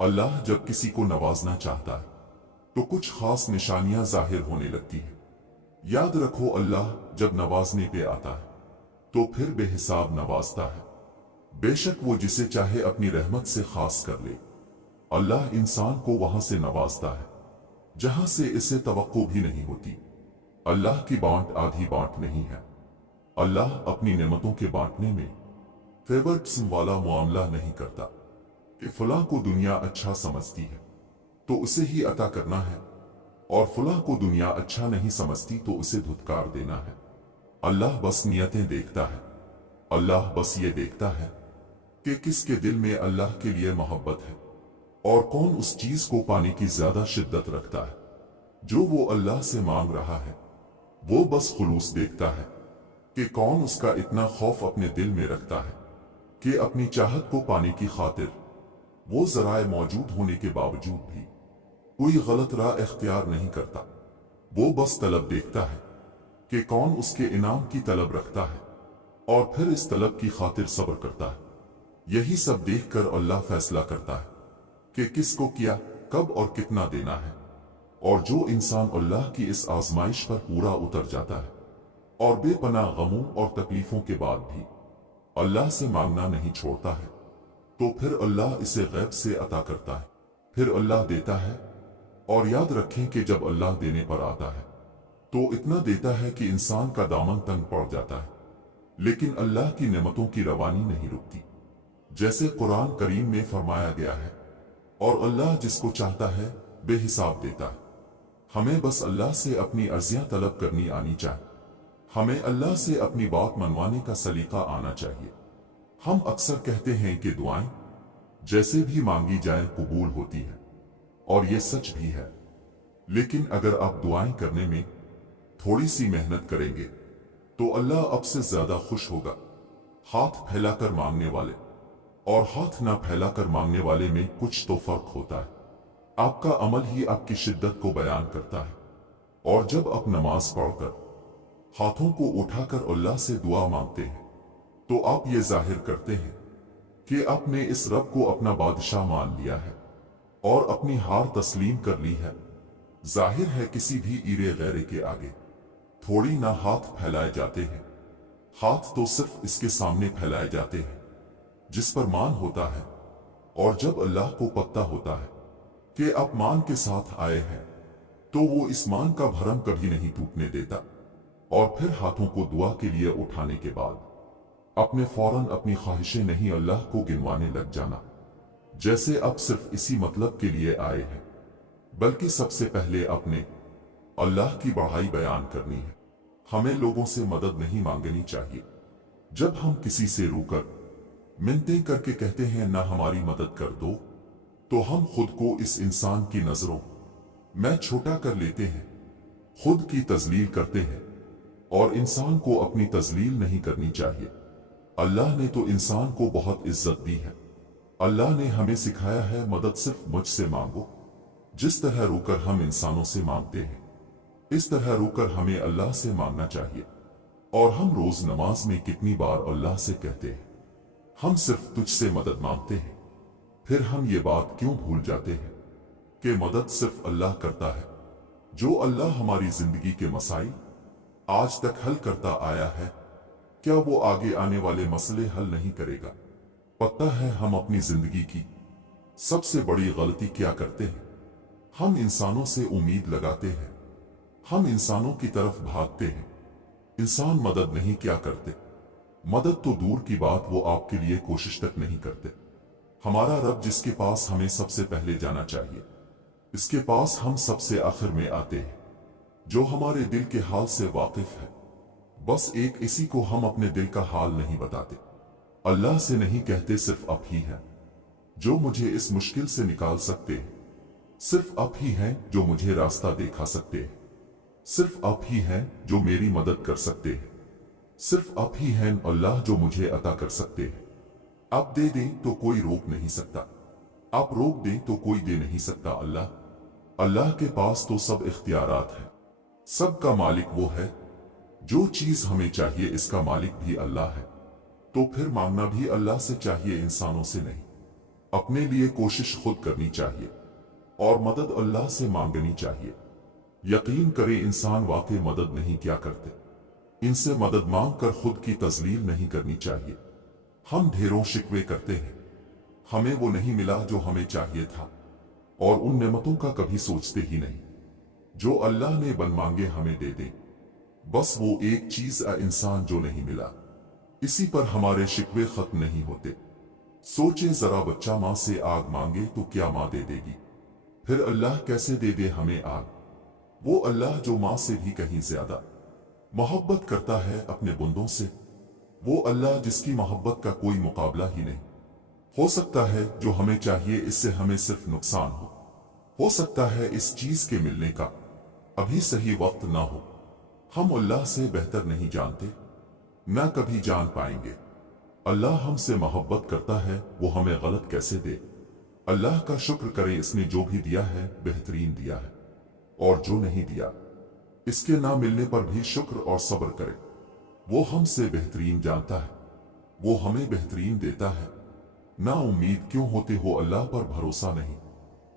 अल्लाह जब किसी को नवाजना चाहता है तो कुछ खास निशानियां जाहिर होने लगती है। याद रखो, अल्लाह जब नवाजने पे आता है तो फिर बेहिसाब नवाजता है। बेशक वो जिसे चाहे अपनी रहमत से खास कर ले। अल्लाह इंसान को वहां से नवाजता है जहां से इसे तवक्को भी नहीं होती। अल्लाह की बांट आधी बांट नहीं है। अल्लाह अपनी नेमतों के बांटने में फेवरिज्म वाला मामला नहीं करता कि फलां को दुनिया अच्छा समझती है तो उसे ही अता करना है और फलां को दुनिया अच्छा नहीं समझती तो उसे धुतकार देना है। अल्लाह बस नियतें देखता है। अल्लाह बस ये देखता है कि किसके दिल में अल्लाह के लिए मोहब्बत है और कौन उस चीज को पाने की ज्यादा शिद्दत रखता है जो वो अल्लाह से मांग रहा है। वो बस खुलूस देखता है कि कौन उसका इतना खौफ अपने दिल में रखता है कि अपनी चाहत को पाने की खातिर वो जराए मौजूद होने के बावजूद भी कोई गलत राह इख्तियार नहीं करता। वो बस तलब देखता है कि कौन उसके इनाम की तलब रखता है और फिर इस तलब की खातिर सब्र करता है। यही सब देखकर अल्लाह फैसला करता है कि किसको क्या, कब और कितना देना है। और जो इंसान अल्लाह की इस आजमाइश पर पूरा उतर जाता है और बेपनाह गमों और तकलीफों के बाद भी अल्लाह से मांगना नहीं छोड़ता है तो फिर अल्लाह इसे गैब से अता करता है। फिर अल्लाह देता है। और याद रखें कि जब अल्लाह देने पर आता है तो इतना देता है कि इंसान का दामन तंग पड़ जाता है, लेकिन अल्लाह की नेमतों की रवानी नहीं रुकती, जैसे कुरान करीम में फरमाया गया है। और अल्लाह जिसको चाहता है बेहिसाब देता है। हमें बस अल्लाह से अपनी अर्जियां तलब करनी आनी चाहिए। हमें अल्लाह से अपनी बात मनवाने का सलीका आना चाहिए। हम अक्सर कहते हैं कि दुआएं जैसे भी मांगी जाएं कबूल होती है, और ये सच भी है। लेकिन अगर आप दुआएं करने में थोड़ी सी मेहनत करेंगे तो अल्लाह अब से ज्यादा खुश होगा। हाथ फैलाकर मांगने वाले और हाथ ना फैलाकर मांगने वाले में कुछ तो फर्क होता है। आपका अमल ही आपकी शिद्दत को बयान करता है। और जब आप नमाज पढ़कर हाथों को उठाकर अल्लाह से दुआ मांगते हैं तो आप ये जाहिर करते हैं कि आपने इस रब को अपना बादशाह मान लिया है और अपनी हार तस्लीम कर ली है। जाहिर है किसी भी ईरे गैरे के आगे थोड़ी ना हाथ फैलाए जाते हैं। हाथ तो सिर्फ इसके सामने फैलाए जाते हैं जिस पर मान होता है। और जब अल्लाह को पता होता है कि आप मान के साथ आए हैं तो वो इस मान का भरम कभी नहीं टूटने देता। और फिर हाथों को दुआ के लिए उठाने के बाद अपने फौरन अपनी ख्वाहिशें नहीं अल्लाह को गिनवाने लग जाना, जैसे आप सिर्फ इसी मतलब के लिए आए हैं, बल्कि सबसे पहले अपने अल्लाह की बड़ाई बयान करनी है। हमें लोगों से मदद नहीं मांगनी चाहिए। जब हम किसी से रूकर मिन्नतें करके कहते हैं ना हमारी मदद कर दो, तो हम खुद को इस इंसान की नजरों में छोटा कर लेते हैं, खुद की तजलील करते हैं। और इंसान को अपनी तजलील नहीं करनी चाहिए। अल्लाह ने तो इंसान को बहुत इज्जत दी है। अल्लाह ने हमें सिखाया है मदद सिर्फ मुझसे मांगो। जिस तरह रूकर हम इंसानों से मांगते हैं, इस तरह रूकर हमें अल्लाह से मांगना चाहिए। और हम रोज नमाज में कितनी बार अल्लाह से कहते हैं, हम सिर्फ तुझसे मदद मांगते हैं। फिर हम ये बात क्यों भूल जाते हैं कि मदद सिर्फ अल्लाह करता है। जो अल्लाह हमारी जिंदगी के मसाइल आज तक हल करता आया है, क्या वो आगे आने वाले मसले हल नहीं करेगा? पता है हम अपनी जिंदगी की सबसे बड़ी गलती क्या करते हैं? हम इंसानों से उम्मीद लगाते हैं, हम इंसानों की तरफ भागते हैं। इंसान मदद नहीं क्या करते। मदद तो दूर की बात, वो आपके लिए कोशिश तक नहीं करते। हमारा रब जिसके पास हमें सबसे पहले जाना चाहिए, इसके पास हम सबसे आखिर में आते हैं, जो हमारे दिल के हाल से वाकिफ है। बस एक इसी को हम अपने दिल का हाल नहीं बताते। अल्लाह से नहीं कहते सिर्फ आप ही हैं जो मुझे इस मुश्किल से निकाल सकते हैं। सिर्फ आप ही हैं जो मुझे रास्ता दिखा सकते हैं। सिर्फ आप ही हैं जो मेरी मदद कर सकते हैं। सिर्फ आप ही हैं अल्लाह जो मुझे अता कर सकते हैं। आप दे दें तो कोई रोक नहीं सकता, आप रोक दें तो कोई दे नहीं सकता। अल्लाह के पास तो सब इख्तियारात है। सबका मालिक वो है। जो चीज हमें चाहिए इसका मालिक भी अल्लाह है। तो फिर मांगना भी अल्लाह से चाहिए, इंसानों से नहीं। अपने लिए कोशिश खुद करनी चाहिए और मदद अल्लाह से मांगनी चाहिए। यकीन करे इंसान वाकई मदद नहीं क्या करते, इनसे मदद मांग कर खुद की तजलील नहीं करनी चाहिए। हम ढेरों शिकवे करते हैं, हमें वो नहीं मिला जो हमें चाहिए था, और उन नेमतों का कभी सोचते ही नहीं जो अल्लाह ने बन मांगे हमें दे दे। बस वो एक चीज इंसान जो नहीं मिला, इसी पर हमारे शिकवे खत्म नहीं होते। सोचे जरा, बच्चा माँ से आग मांगे तो क्या माँ दे देगी? फिर अल्लाह कैसे दे दे हमें आग? वो अल्लाह जो माँ से भी कहीं ज्यादा मोहब्बत करता है अपने बंदों से, वो अल्लाह जिसकी मोहब्बत का कोई मुकाबला ही नहीं। हो सकता है जो हमें चाहिए इससे हमें सिर्फ नुकसान हो सकता है इस चीज के मिलने का अभी सही वक्त ना हो। हम अल्लाह से बेहतर नहीं जानते, ना कभी जान पाएंगे। अल्लाह हमसे मोहब्बत करता है, वो हमें गलत कैसे दे? अल्लाह का शुक्र करे, इसने जो भी दिया है बेहतरीन दिया है, और जो नहीं दिया इसके ना मिलने पर भी शुक्र और सब्र करे। वो हमसे बेहतरीन जानता है, वो हमें बेहतरीन देता है। ना उम्मीद क्यों होते हो? अल्लाह पर भरोसा नहीं,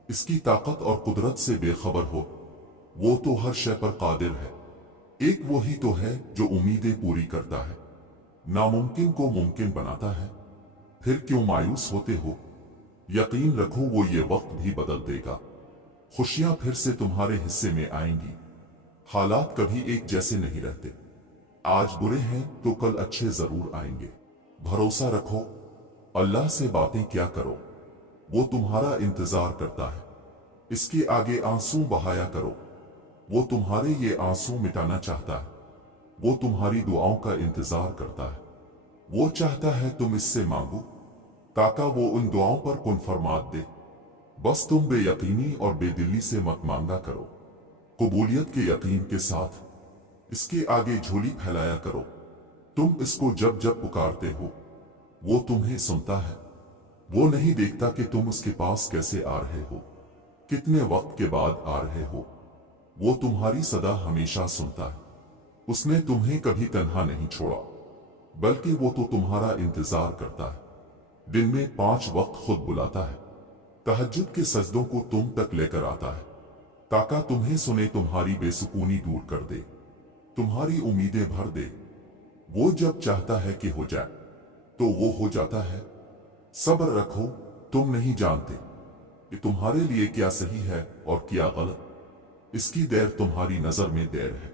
इसकी ताकत और कुदरत से बेखबर हो? वो तो हर शय पर कादिर है। एक वो ही तो है जो उम्मीदें पूरी करता है, नामुमकिन को मुमकिन बनाता है। फिर क्यों मायूस होते हो? यकीन रखो वो ये वक्त भी बदल देगा। खुशियां फिर से तुम्हारे हिस्से में आएंगी। हालात कभी एक जैसे नहीं रहते, आज बुरे हैं तो कल अच्छे जरूर आएंगे। भरोसा रखो, अल्लाह से बातें क्या करो, वो तुम्हारा इंतजार करता है। इसके आगे आंसू बहाया करो, वो तुम्हारे ये आंसू मिटाना चाहता है। वो तुम्हारी दुआओं का इंतजार करता है, वो चाहता है तुम इससे मांगो ताकि वो उन दुआओं पर कुन फरमात दे। बस तुम बेयकीनी और बेदिली से मत मांगा करो, कबूलियत के यकीन के साथ इसके आगे झोली फैलाया करो। तुम इसको जब जब पुकारते हो वो तुम्हें सुनता है। वो नहीं देखता कि तुम उसके पास कैसे आ रहे हो, कितने वक्त के बाद आ रहे हो। वो तुम्हारी सदा हमेशा सुनता है। उसने तुम्हें कभी तन्हा नहीं छोड़ा, बल्कि वो तो तुम्हारा इंतजार करता है। दिन में 5 वक्त खुद बुलाता है, तहज्जुद के सजदों को तुम तक लेकर आता है ताकि तुम्हें सुने, तुम्हारी बेसुकूनी दूर कर दे, तुम्हारी उम्मीदें भर दे। वो जब चाहता है कि हो जाए तो वो हो जाता है। सब्र रखो, तुम नहीं जानते कि तुम्हारे लिए क्या सही है और क्या गलत। इसकी देर तुम्हारी नजर में देर है,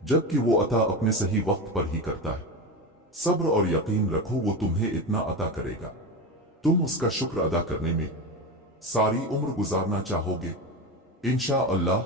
जबकि वो अता अपने सही वक्त पर ही करता है। सब्र और यकीन रखो, वो तुम्हें इतना अता करेगा, तुम उसका शुक्र अदा करने में सारी उम्र गुजारना चाहोगे इंशा अल्लाह।